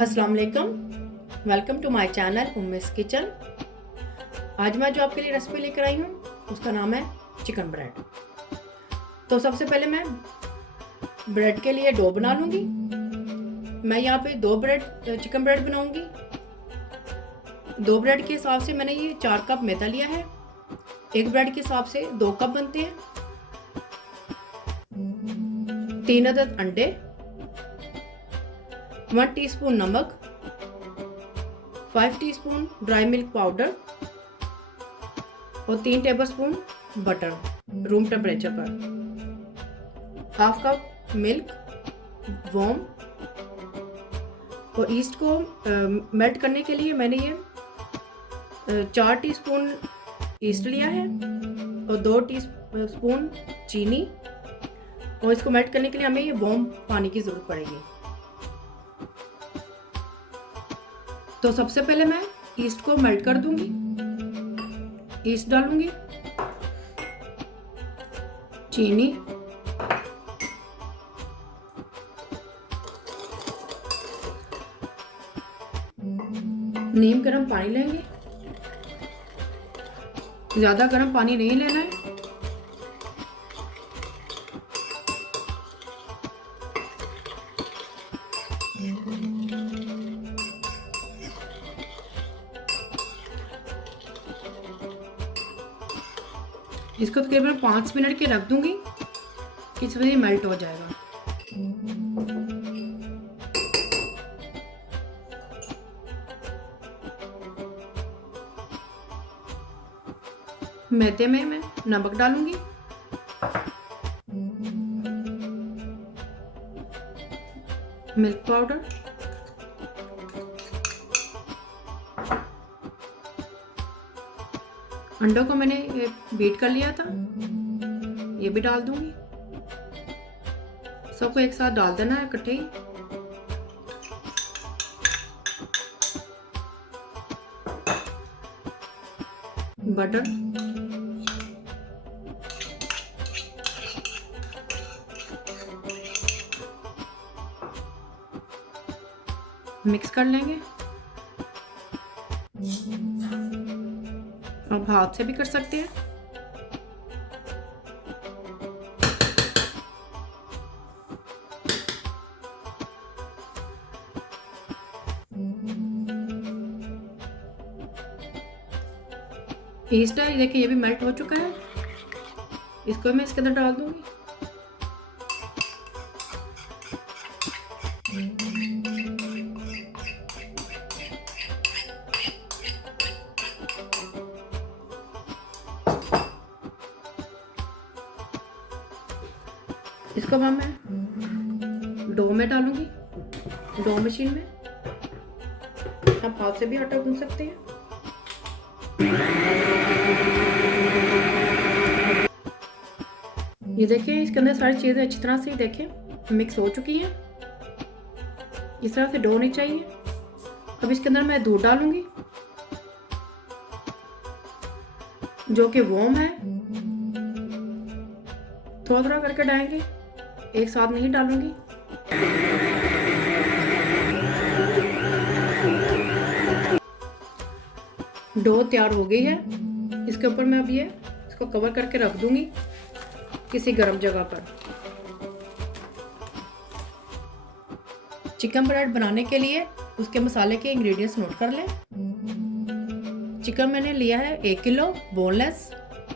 अस्सलाम वालेकुम। Welcome to my channel Ummi's kitchen. आज मैं जो आपके लिए रेसिपी लेकर आई हूँ उसका नाम है चिकन ब्रेड। तो सबसे पहले मैं ब्रेड के लिए डो बना लूँगी। मैं यहाँ पे चिकन ब्रेड बनाऊँगी। 2 ब्रेड के हिसाब से मैंने ये 4 कप मैदा लिया है। 1 ब्रेड के हिसाब से 2 कप बनते हैं। 3 अदद अंडे, 1 टीस्पून नमक, 5 टीस्पून ड्राई मिल्क पाउडर और 3 टेबलस्पून बटर रूम टेम्परेचर पर, हाफ कप मिल्क, वॉर्म और ईस्ट को मेल्ट करने के लिए मैंने ये 4 टीस्पून ईस्ट लिया है और 2 टीस्पून चीनी, और इसको मेल्ट करने के लिए हमें ये वॉर्म पानी की ज़रूरत पड़ेगी। तो सबसे पहले मैं ईस्ट को मेल्ट कर दूंगी। ईस्ट डालूंगी, चीनी, नीम गर्म पानी लेंगे। ज़्यादा गर्म पानी नहीं लेना है। इसको तकरीबन 5 मिनट के रख दूंगी कि इसमें ये मेल्ट हो जाएगा। मैदे में मैं नमक डालूंगी, मिल्क पाउडर, अंडों को मैंने बीट कर लिया था, ये भी डाल दूंगी। सबको एक साथ डाल देना है इकट्ठे ही। बटर, मिक्स कर लेंगे। आप हाथ से भी कर सकते हैं। ईस्ट है, देखिए ये भी मेल्ट हो चुका है। इसको मैं इसके अंदर डाल दूंगी। इसको मैं डो में डालूंगी, डो मशीन में। आप हाथ से भी आटा गूंथ सकते हैं। ये देखें, इसके अंदर सारी चीज़ें अच्छी तरह से देखें मिक्स हो चुकी हैं। इस तरह से डो नहीं चाहिए। अब इसके अंदर मैं दूध डालूंगी जो कि वॉर्म है। थोड़ा थोड़ा करके डालेंगे, एक साथ नहीं डालूंगी। डो तैयार हो गई है। इसके ऊपर मैं अब इसको कवर करके रख दूंगी किसी गर्म जगह पर। चिकन ब्रेड बनाने के लिए उसके मसाले के इंग्रेडिएंट्स नोट कर लें। चिकन मैंने लिया है 1 किलो बोनलेस।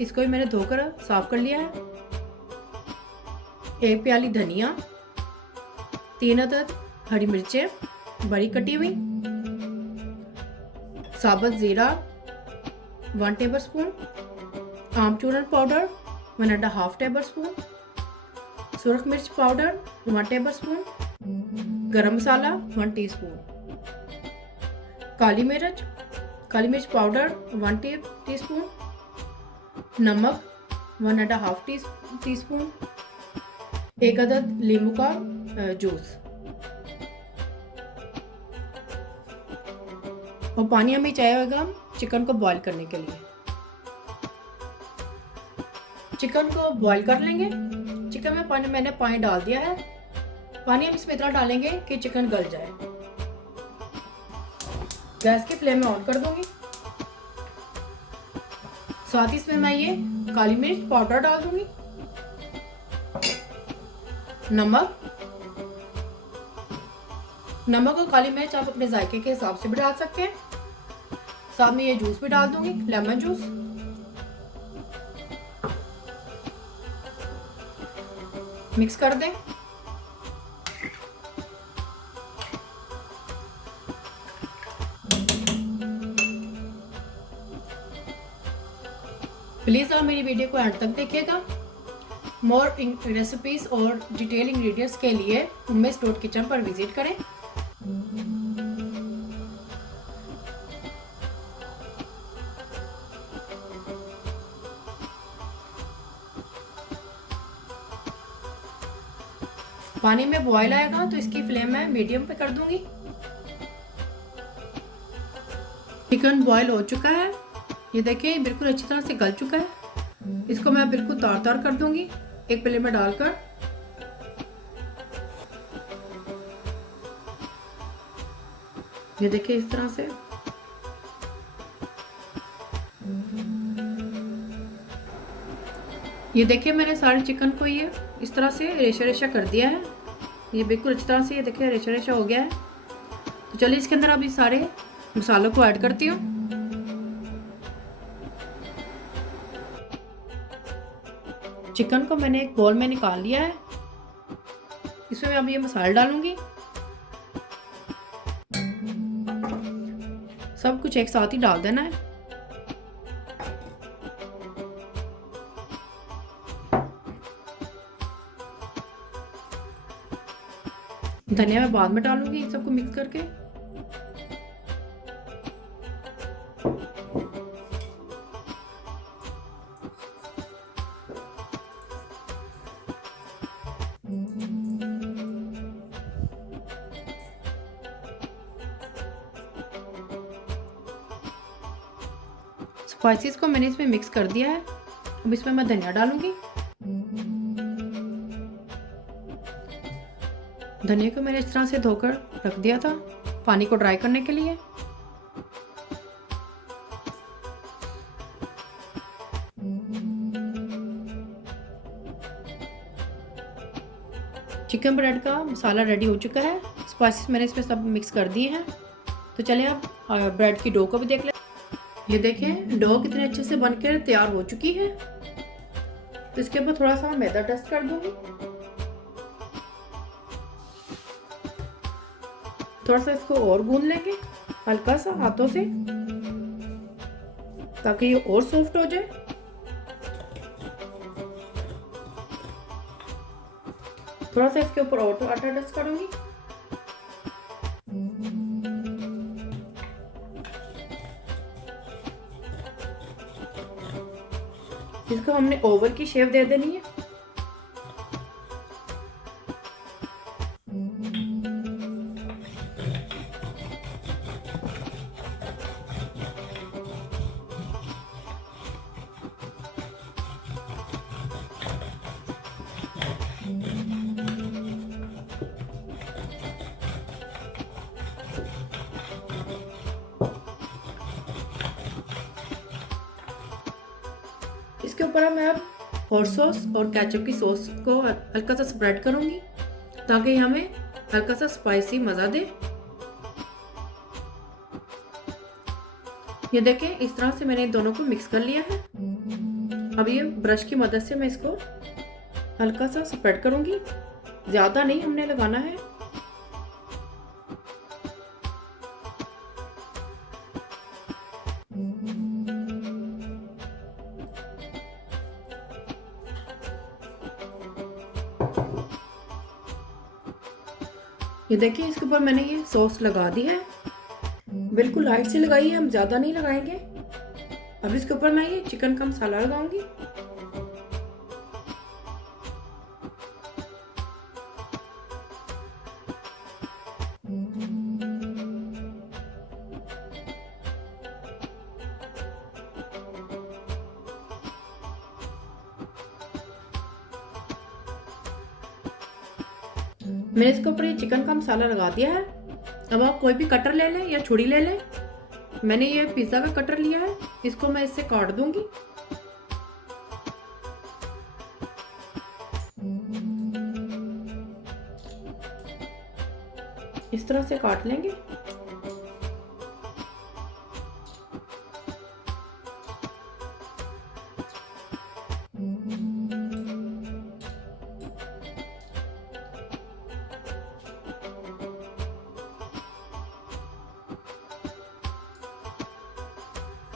इसको भी मैंने धोकर साफ कर लिया है। 1 प्याली धनिया, 3 अदद हरी मिर्चें बड़ी कटी हुई, साबुत ज़ीरा 1 टेबलस्पून, आमचूरन पाउडर 1.5 टेबलस्पून, सुरख मिर्च पाउडर 1 टेबलस्पून, गरम मसाला 1 टीस्पून, काली मिर्च पाउडर 1 टीस्पून, नमक 1.5 टीस्पून, 1 अदद नींबू का जूस, और पानी हमें चाहिए होगा चिकन को बॉईल करने के लिए। चिकन को बॉईल कर लेंगे। चिकन में मैंने पानी डाल दिया है। पानी हम इसमें इतना डालेंगे कि चिकन गल जाए। गैस की फ्लेम में ऑन कर दूंगी। साथ ही इसमें मैं ये काली मिर्च पाउडर डाल दूंगी, नमक और काली मिर्च आप अपने जायके के हिसाब से भी डाल सकते हैं। साथ में ये जूस भी डाल दूंगी, लेमन जूस। मिक्स कर दें। प्लीज़ आप मेरी वीडियो को एंड तक देखिएगा। मोर रेसिपीज और डिटेल इंग्रेडिएंट्स के लिए ummez.kitchen पर विजिट करें। पानी में बॉयल आएगा तो इसकी फ्लेम मैं मीडियम पे कर दूंगी। चिकन बॉयल हो चुका है, ये देखिए बिल्कुल अच्छी तरह से गल चुका है। इसको मैं बिल्कुल तार तार कर दूंगी एक प्लेट में डालकर। ये देखिए इस तरह से। ये देखिए मैंने सारे चिकन को ये इस तरह से रेशा रेशा कर दिया है। ये बिल्कुल अच्छी तरह से ये देखिए रेशा रेशा हो गया है। तो चलिए इसके अंदर अभी सारे मसालों को ऐड करती हूँ। चिकन को मैंने एक बोल में निकाल लिया है। इसमें मैं अभी ये मसाला डालूंगी। सब कुछ एक साथ ही डाल देना है। धनिया मैं बाद में डालूंगी इन सबको मिक्स करके। स्पाइसेस को मैंने इसमें मिक्स कर दिया है। अब इसमें मैं धनिया डालूंगी। धनिया को मैंने इस तरह से धोकर रख दिया था पानी को ड्राई करने के लिए। चिकन ब्रेड का मसाला रेडी हो चुका है। स्पाइसेस मैंने इसमें सब मिक्स कर दिए हैं। तो चलिए अब ब्रेड की डो को भी देख लें। ये देखें डो कितने अच्छे से बनकर तैयार हो चुकी है। तो इसके ऊपर थोड़ा सा मैदा डस्ट कर दूंगी। थोड़ा सा इसको और गूंद लेंगे हल्का सा हाथों से, ताकि ये और सॉफ्ट हो जाए। थोड़ा सा इसके ऊपर और आटा डस्ट करूंगी। इसको हमने ओवल की शेप दे देनी है। इसके ऊपर मैं अब हॉट सॉस और केचप की सॉस को हल्का सा स्प्रेड करूंगी, ताकि हमें हल्का सा स्पाइसी मज़ा दे। ये देखें इस तरह से मैंने दोनों को मिक्स कर लिया है। अब ये ब्रश की मदद से मैं इसको हल्का सा स्प्रेड करूंगी, ज़्यादा नहीं हमने लगाना है। ये देखिए इसके ऊपर मैंने ये सॉस लगा दी है। बिल्कुल लाइट से लगाई है, हम ज़्यादा नहीं लगाएंगे। अब इसके ऊपर मैं ये चिकन का मसाला लगाऊंगी। मैंने इसके ऊपर ये चिकन का मसाला लगा दिया है। अब आप कोई भी कटर ले लें या छुरी ले लें मैंने ये पिज़्ज़ा का कटर लिया है, इसको मैं इससे काट दूंगी। इस तरह से काट लेंगे।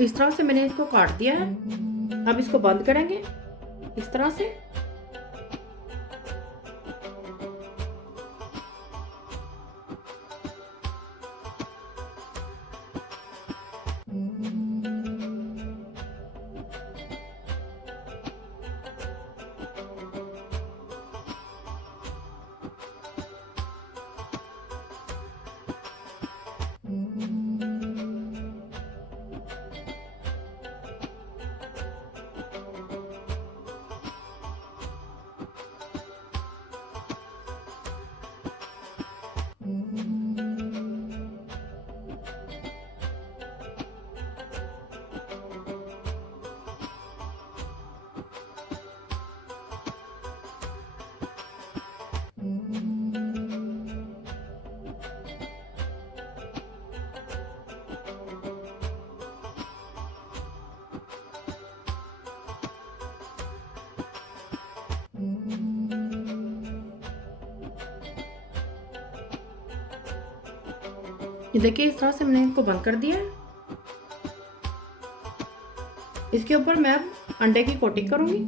इस तरह से मैंने इसको काट दिया है। अब इसको बंद करेंगे इस तरह से। ये देखिए इस तरह से मैंने इनको बंद कर दिया है। इसके ऊपर मैं अब अंडे की कोटिंग करूंगी।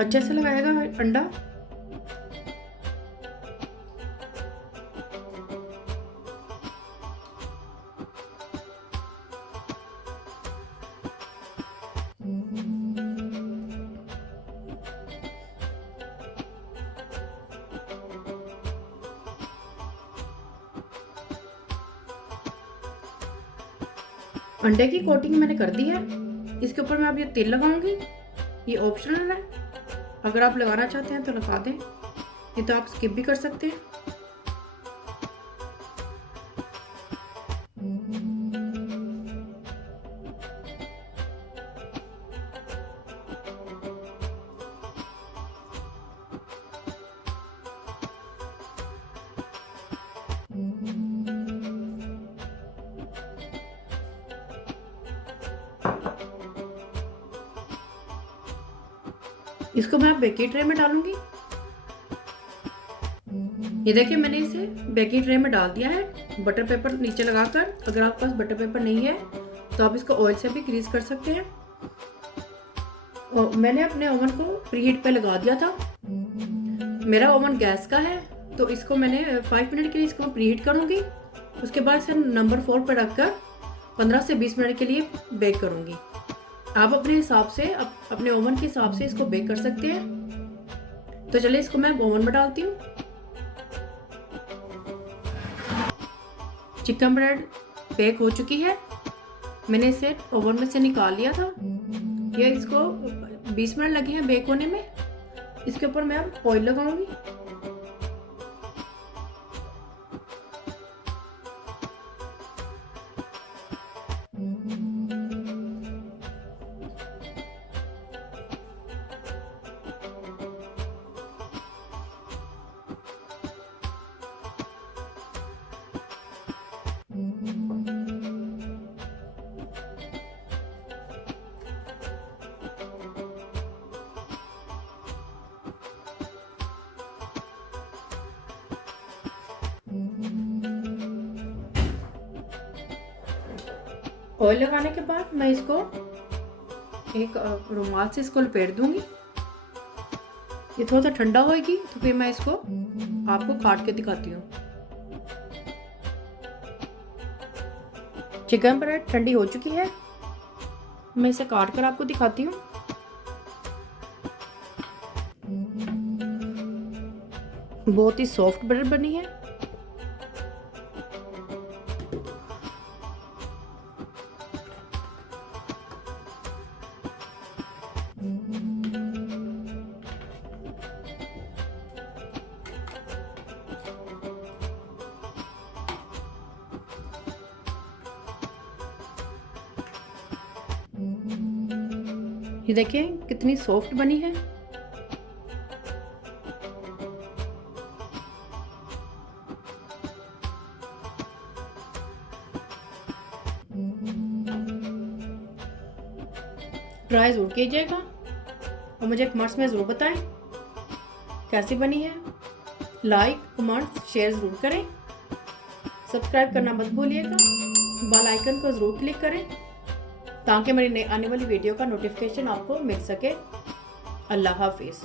अच्छे से लगाएगा अंडा। अंडे की कोटिंग मैंने कर दी है। इसके ऊपर मैं अब ये तेल लगाऊंगी। ये ऑप्शनल है, अगर आप लगाना चाहते हैं तो लगा दें, ये तो आप स्किप भी कर सकते हैं। इसको मैं बेकिंग ट्रे में डालूंगी। ये देखिए मैंने इसे बेकिंग ट्रे में डाल दिया है बटर पेपर नीचे लगाकर। अगर आपके पास बटर पेपर नहीं है तो आप इसको ऑयल से भी ग्रीस कर सकते हैं। और मैंने अपने ओवन को प्रीहीट पे लगा दिया था। मेरा ओवन गैस का है तो इसको मैंने 5 मिनट के लिए इसको प्रीहीट करूंगी। उसके बाद इसे नंबर 4 पर रखकर 15 से 20 मिनट के लिए बेक करूंगी। आप अपने हिसाब से अपने ओवन के हिसाब से इसको बेक कर सकते हैं। तो चलिए इसको मैं ओवन में डालती हूँ। चिकन ब्रेड बेक हो चुकी है। मैंने इसे ओवन में से निकाल लिया था। ये इसको 20 मिनट लगे हैं बेक होने में। इसके ऊपर मैं अब ऑयल लगाऊंगी। ऑयल लगाने के बाद मैं इसको एक रुमाल से इसको लपेट दूंगी। ये थोड़ा सा ठंडा होएगी तो फिर मैं इसको आपको काट के दिखाती हूँ। चिकन ब्रेड ठंडी हो चुकी है। मैं इसे काट कर आपको दिखाती हूँ। बहुत ही सॉफ्ट ब्रेड बनी है। ये देखिए कितनी सॉफ्ट बनी है। ट्राई ज़रूर कीजिएगा और मुझे कमेंट्स में ज़रूर बताएं कैसी बनी है। लाइक कमेंट शेयर ज़रूर करें, सब्सक्राइब करना मत भूलिएगा, बेल आइकन को ज़रूर क्लिक करें ताकि मेरी आने वाली वीडियो का नोटिफिकेशन आपको मिल सके। अल्लाह हाफिज़।